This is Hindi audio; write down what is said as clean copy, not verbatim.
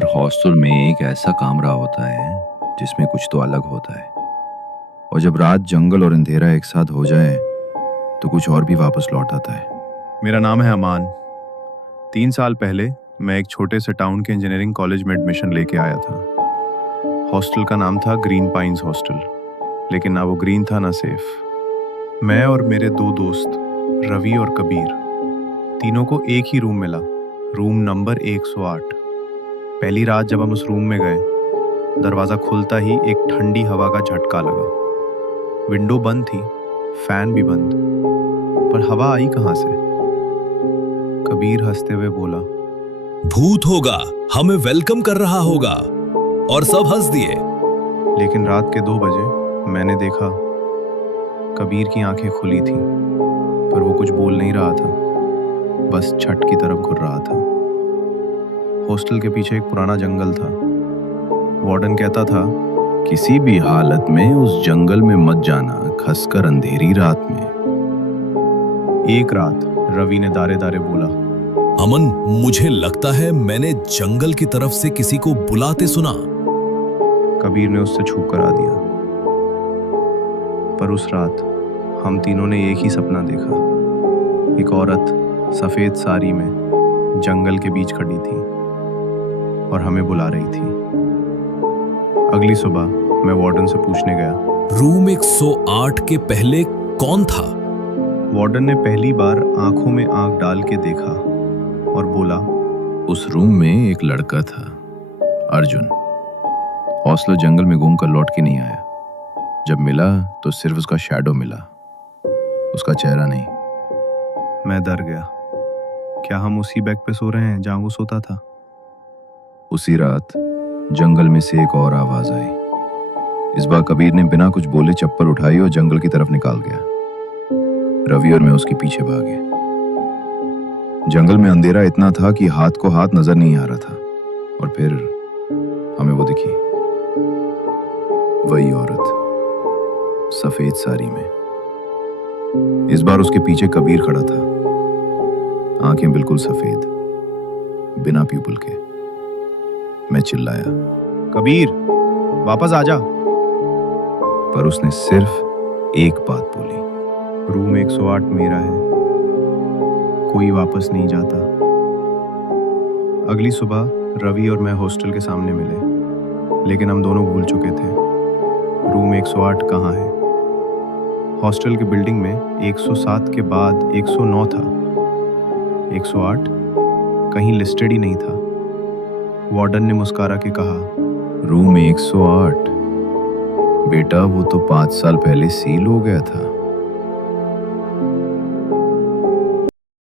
हर हॉस्टल में एक ऐसा कमरा होता है जिसमें कुछ तो अलग होता है। और जब रात, जंगल और अंधेरा एक साथ हो जाए तो कुछ और भी वापस लौट आता है। मेरा नाम है अमान। 3 साल पहले मैं एक छोटे से टाउन के इंजीनियरिंग कॉलेज में एडमिशन लेके आया था। हॉस्टल का नाम था ग्रीन पाइन्स हॉस्टल, लेकिन ना वो ग्रीन था ना सेफ। मैं और मेरे 2 दोस्त रवि और कबीर, तीनों को एक ही रूम मिला, रूम नंबर 108। पहली रात जब हम उस रूम में गए, दरवाज़ा खुलता ही एक ठंडी हवा का झटका लगा। विंडो बंद थी, फैन भी बंद, पर हवा आई कहाँ से? कबीर हंसते हुए बोला, भूत होगा, हमें वेलकम कर रहा होगा। और सब हंस दिए। लेकिन रात के 2 बजे मैंने देखा, कबीर की आंखें खुली थीं, पर वो कुछ बोल नहीं रहा था, बस छत की तरफ घूर रहा था। हॉस्टल के पीछे एक पुराना जंगल था। वार्डन कहता था, किसी भी हालत में उस जंगल में मत जाना, खासकर अंधेरी रात में। एक रात रवि ने दारे दारे बोला, अमन, मुझे लगता है मैंने जंगल की तरफ से किसी को बुलाते सुना। कबीर ने उससे छू करा दिया। पर उस रात हम तीनों ने एक ही सपना देखा। एक औरत सफेद साड़ी में जंगल के बीच खड़ी थी और हमें बुला रही थी। अगली सुबह मैं वार्डन से पूछने गया, रूम 108 के पहले कौन था? वार्डन ने पहली बार आंखों में आंख डाल के देखा और बोला, उस रूम में एक लड़का था, अर्जुन। हॉस्टल जंगल में घूम कर लौट के नहीं आया। जब मिला तो सिर्फ उसका शैडो मिला, उसका चेहरा नहीं। मैं डर गया। क्या हम उसी बेड पे सो रहे हैं जहां वो सोता था? उसी रात जंगल में से एक और आवाज आई। इस बार कबीर ने बिना कुछ बोले चप्पल उठाई और जंगल की तरफ निकाल गया। रवि और मैं उसके पीछे भागे। जंगल में अंधेरा इतना था कि हाथ को हाथ नजर नहीं आ रहा था। और फिर हमें वो दिखी, वही औरत सफेद साड़ी में। इस बार उसके पीछे कबीर खड़ा था, आंखें बिल्कुल सफेद, बिना प्यूपल के। मैं चिल्लाया, कबीर, वापस आ जा। पर उसने सिर्फ एक बात बोली, रूम 108 मेरा है, कोई वापस नहीं जाता। अगली सुबह रवि और मैं हॉस्टल के सामने मिले, लेकिन हम दोनों भूल चुके थे रूम 108 कहाँ है। हॉस्टल की बिल्डिंग में 107 के बाद 109 था, 108 कहीं लिस्टेड ही नहीं था। वार्डन ने मुस्कुरा के कहा, रूम 108? बेटा, वो तो 5 साल पहले सील हो गया था।